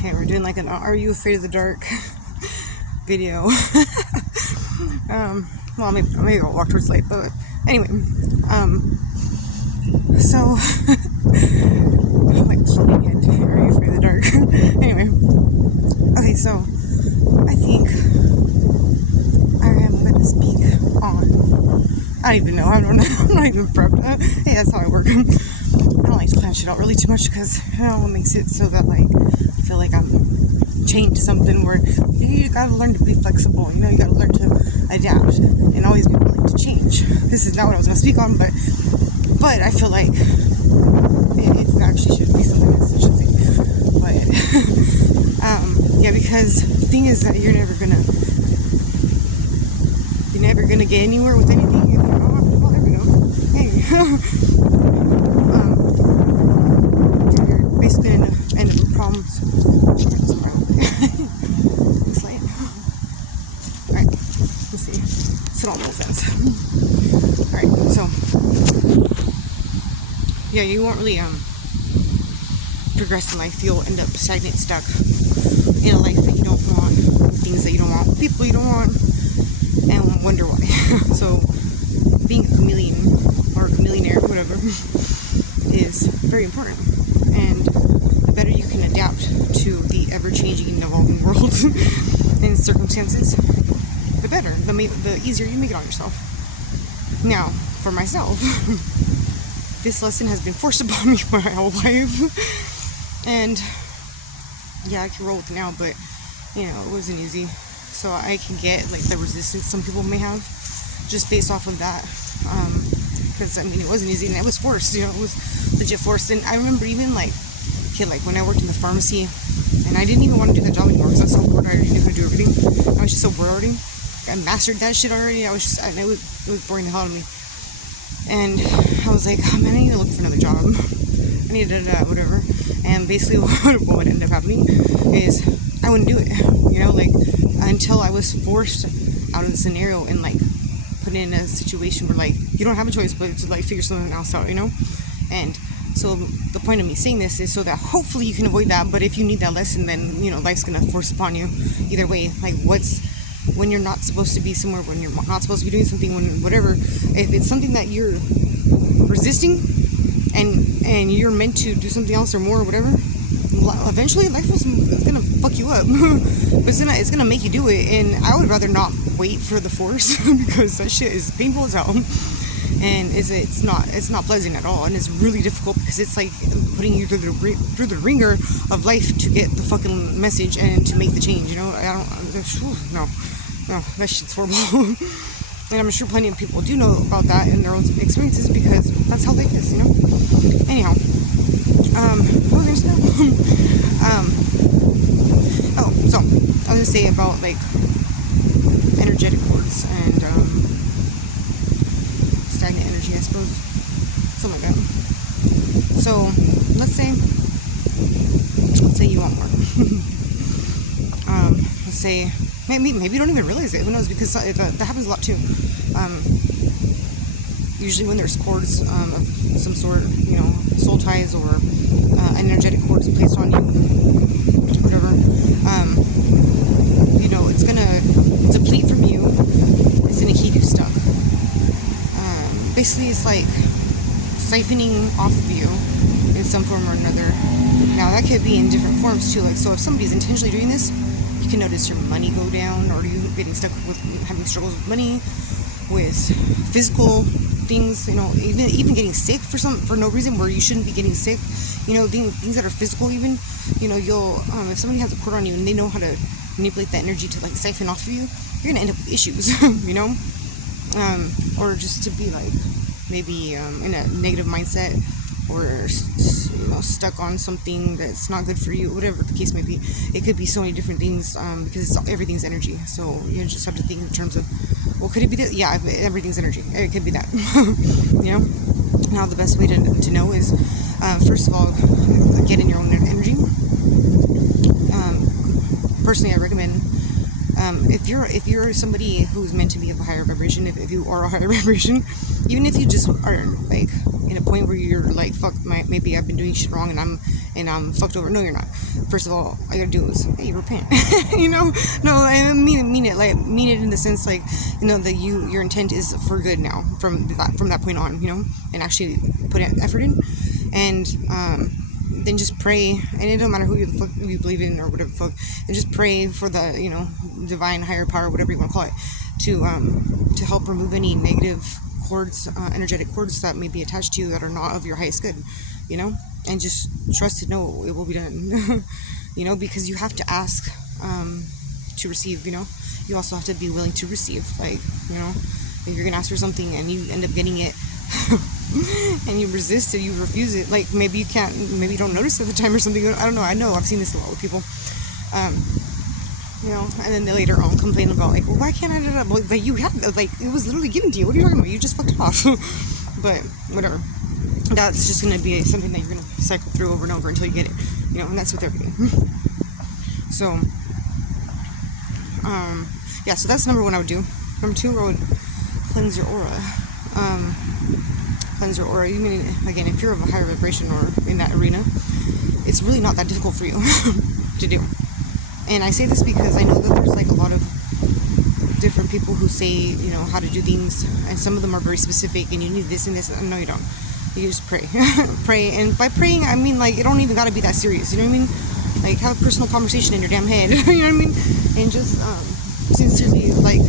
Okay, we're doing like an Are You Afraid of the Dark video. Well, maybe I'll walk towards the light, but anyway, so, I'm like floating head, Are You Afraid of the Dark? Anyway, okay, so, I think I am going to speak on, I don't even know, I'm not even prepped. Hey, that's how I work. I don't like to plan shit out really too much because it makes it so that like I feel like I'm chained to something where you gotta learn to be flexible, you gotta learn to adapt and always be willing to change. This is not what I was gonna speak on, but I feel like it actually should be something else, I should say. But yeah, because the thing is that you're never gonna get anywhere with anything if you're not. Oh, there we go. Hey. Basically end up with problems. This light. Alright, let's see. Sit on the fence. Alright, so yeah, you won't really progress in life. You'll end up stagnant, stuck in a life that you don't want, things that you don't want, people you don't want, and wonder why. So being a chameleon or a chameleonaire, whatever, is very important. And the better you can adapt to the ever-changing and evolving world and circumstances, the better. The easier you make it on yourself. Now, for myself, this lesson has been forced upon me my whole life. And yeah, I can roll with it now, but it wasn't easy. So I can get like the resistance some people may have just based off of that. Because it wasn't easy and it was forced, it was legit forced. And I remember even like when I worked in the pharmacy and I didn't even want to do that job anymore because I was so bored. I already knew how to do everything. I was just so bored already. I mastered that shit already. It was boring the hell out of me. And I was like, oh man, I need to look for another job. I need to whatever. And basically what would end up happening is I wouldn't do it, like until I was forced out of the scenario and like put in a situation where like you don't have a choice but to like figure something else out, And so the point of me saying this is so that hopefully you can avoid that. But if you need that lesson, then life's gonna force upon you either way. Like when you're not supposed to be somewhere, when you're not supposed to be doing something, when whatever, if it's something that you're resisting and you're meant to do something else or more or whatever, eventually life is gonna fuck you up. But it's gonna make you do it. And I would rather not wait for the force because that shit is painful as hell. And it's not pleasant at all, and it's really difficult because it's like putting you through the ringer of life to get the fucking message and to make the change. No, that shit's horrible. And I'm sure plenty of people do know about that in their own experiences because that's how life is, Anyhow, what was I gonna say? So I was gonna say about like energetic cords and stagnant energy, I suppose, something like that. So let's say you want more. Let's say maybe you don't even realize it. Who knows? Because that happens a lot too. Usually when there's cords of some sort, soul ties or energetic cords placed on you, whatever, it's gonna deplete from you. It's gonna keep you stuck. Basically, it's like siphoning off of you in some form or another. Now, that could be in different forms too. Like, so if somebody's intentionally doing this, you can notice your money go down, or you getting stuck with having struggles with money, with physical things. Even getting sick for no reason where you shouldn't be getting sick. Things that are physical. Even you'll if somebody has a cord on you and they know how to manipulate that energy to like siphon off of you, you're gonna end up with issues. Or just to be like maybe in a negative mindset or stuck on something that's not good for you, whatever the case may be. It could be so many different things because everything's energy. So you just have to think in terms of, well, could it be that? Yeah, everything's energy. It could be that. Now the best way to know is first of all, get in your own energy. Personally, I recommend if you're somebody who's meant to be of a higher vibration, if you are a higher vibration, even if you just are like in a point where you're like, fuck, maybe I've been doing shit wrong and and I'm fucked over. No, you're not. First of all you gotta do is, hey, repent. No, I mean it in the sense, like, that your intent is for good now from that point on, and actually put effort in, and then just pray, and it don't matter who you believe in or whatever the fuck, and just pray for the divine higher power, whatever you want to call it, to help remove any negative cords, energetic cords that may be attached to you that are not of your highest good, and just trust to know it will be done. Because you have to ask to receive. You also have to be willing to receive, like, if you're gonna ask for something and you end up getting it and you resist it, you refuse it, like, maybe you don't notice it at the time or something. I don't know. I've seen this a lot with people, and then they later on complain about, like, well, why can't I do that? Like, you had, like, it was literally given to you. What are you talking about? You just fucked it off. But whatever, that's just going to be something that you're going to cycle through over and over until you get it, and that's with everything. So so that's number one I would do. Number two, I would cleanse your aura. Cleanse your aura. You mean, again, if you're of a higher vibration or in that arena, it's really not that difficult for you to do. And I say this because I know that there's, like, a lot of different people who say, how to do things, and some of them are very specific, and you need this and this. No, you don't. You just pray. Pray, and by praying, I mean, like, it don't even gotta be that serious, you know what I mean? Like, have a personal conversation in your damn head, you know what I mean? And just sincerely, like,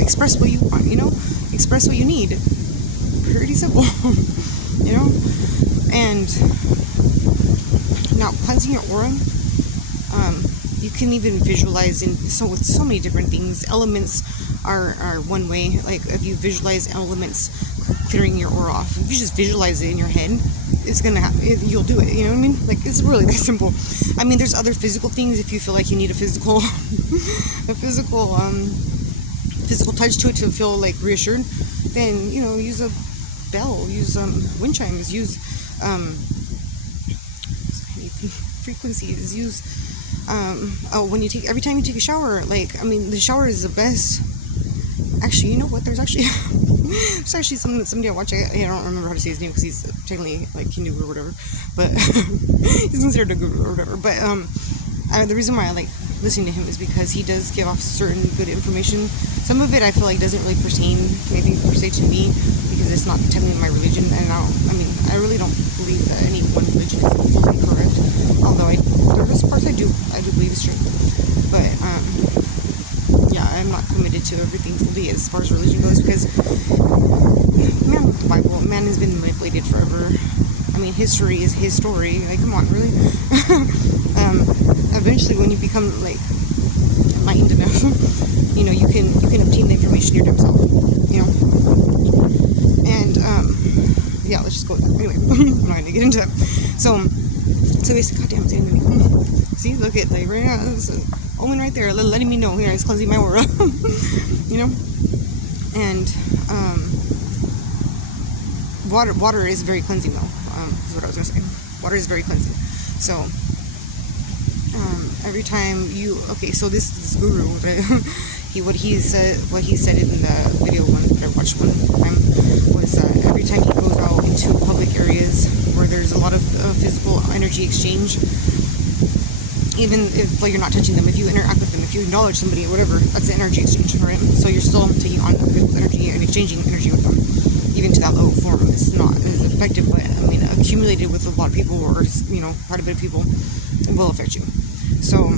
express what you want, express what you need. Pretty simple. And now, cleansing your aura, you can even visualize with so many different things. Elements are one way. Like, if you visualize elements clearing your aura off, if you just visualize it in your head, it's gonna happen. You'll do it. You know what I mean? Like, it's really that simple. I mean, there's other physical things. If you feel like you need a physical touch to it to feel, like, reassured, then use a bell, use wind chimes, use frequencies, use every time you take a shower. Like, I mean, the shower is the best. Actually, you know what? There's actually somebody I watch. I don't remember how to say his name because he's technically, like, Hindu or whatever, but he's considered a guru or whatever. But the reason why I like listening to him is because he does give off certain good information. Some of it I feel like doesn't really pertain per se to me, because it's not technically my religion, and I really don't believe that any one religion is fully correct. Although there's parts I do believe is true, but I'm not committed to everything fully as far as religion goes, because man, with the Bible, man has been manipulated forever. I mean, history is his story. Like, come on, really? Eventually, when you become, like, enlightened enough, you can obtain the information your damn self, And let's just go with that. Anyway, I'm not gonna get into that. So basically, goddamn, it's ending me. See, look at, like, right now, there's an omen right there, letting me know here it's cleansing my aura. And water is very cleansing, though. Is what I was gonna say. Water is very cleansing. So every time so this guru, right? What he said in the video that I watched one time was every time he goes out into public areas where there's a lot of physical energy exchange, even if, like, you're not touching them, if you interact with them, if you acknowledge somebody or whatever, that's the energy exchange, right? So you're still taking on people's energy and exchanging energy with them, even to that low form. It's not as effective, but I mean, accumulated with a lot of people, or quite a bit of people, it will affect you. So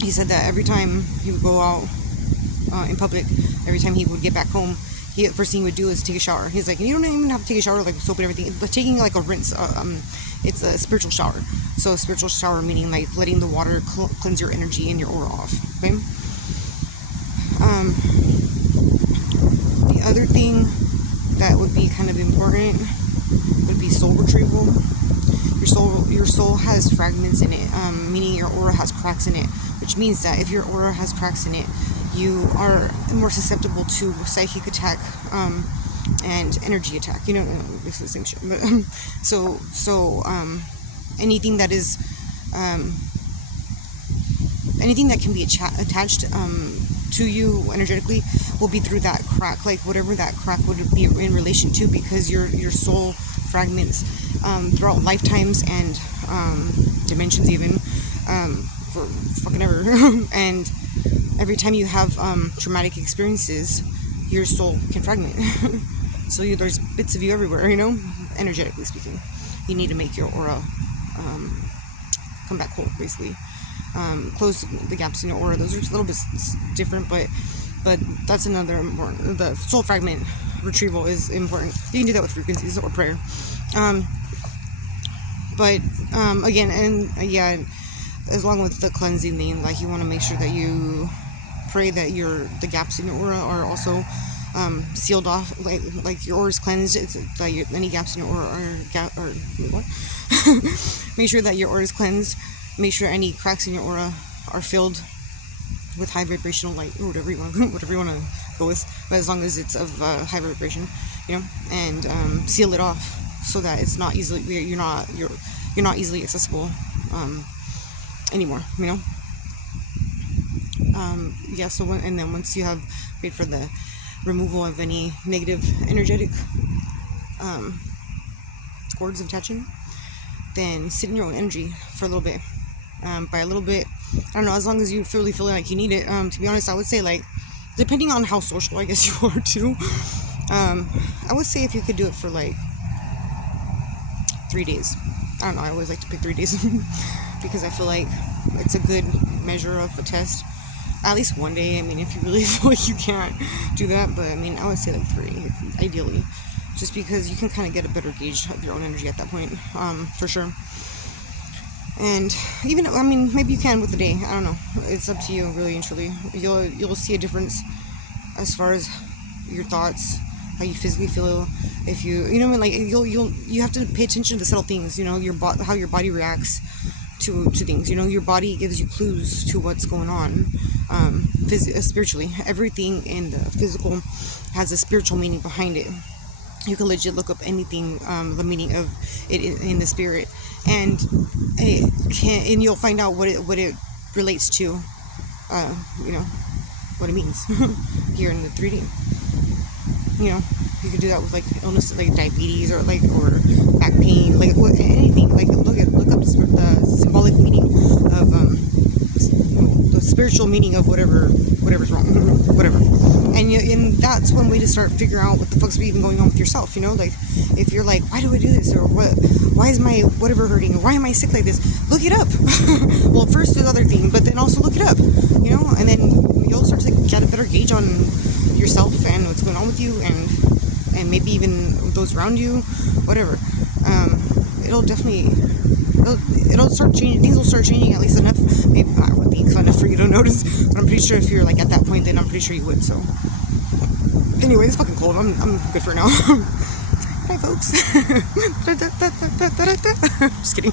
he said that every time he would go out in public, every time he would get back home, first thing he would do is take a shower. He's like, and you don't even have to take a shower, like, with soap and everything, but taking, like, a rinse. It's a spiritual shower. So a spiritual shower meaning, like, letting the water cleanse your energy and your aura off. Okay. The other thing that would be kind of important would be soul retrieval. Your soul has fragments in it, meaning your aura has cracks in it, which means that if your aura has cracks in it, you are more susceptible to psychic attack and energy attack. It's the same shit. But anything that is anything that can be attached to you energetically will be through that crack, like whatever that crack would be in relation to, because your soul fragments throughout lifetimes and dimensions even, for fucking ever. And every time you have traumatic experiences, your soul can fragment. So there's bits of you everywhere, energetically speaking. You need to make your aura come back whole, basically. Close the gaps in your aura. Those are a little bit different, but that's another important. The soul fragment retrieval is important. You can do that with frequencies or prayer. But again, and yeah, as long with the cleansing thing, like you want to make sure that you pray that the gaps in your aura are also sealed off, like your aura is cleansed. It's like any gaps in your aura are what? Make sure that your aura is cleansed. Make sure any cracks in your aura are filled with high vibrational light, or whatever you want to go with, but as long as it's of high vibration, and seal it off so that it's not easily you're not easily accessible anymore. Yeah. So and then once you have prayed for the removal of any negative energetic cords of attaching, then sit in your own energy for a little bit. By a little bit, I don't know, as long as you really feel like you need it. To be honest, I would say, like, depending on how social I guess you are too, I would say if you could do it for like 3 days. I don't know, I always like to pick 3 days because I feel like it's a good measure of a test. At least 1 day. I mean, if you really feel like you can't do that, but I mean, I would say like 3, ideally, just because you can kind of get a better gauge of your own energy at that point, for sure. And even, I mean, maybe you can with the day. I don't know. It's up to you, really and truly. You'll see a difference as far as your thoughts, how you physically feel. If you like you have to pay attention to the subtle things. How your body reacts to things. Your body gives you clues to what's going on. Spiritually, everything in the physical has a spiritual meaning behind it. You can legit look up anything, the meaning of it in the spirit, and you'll find out what it relates to, what it means here in the 3D. You could do that with like illness, like diabetes or back pain, like anything. Like look up the symbolic meaning of the spiritual meaning of whatever's wrong, whatever. And that's one way to start figuring out what the fuck's even going on with yourself. Like if you're like, why do I do this, or why is my whatever hurting, or why am I sick like this? Look it up. Well, first do the other thing, but then also look it up. And then you'll start to get a better gauge on yourself and what's going on with you, and maybe even those around you, whatever. It'll start changing. Things will start changing at least enough. Maybe I would think enough for you to notice, but I'm pretty sure if you're like at that point, then I'm pretty sure you would. So anyway, it's fucking cold. I'm good for now. Bye, folks. Just kidding.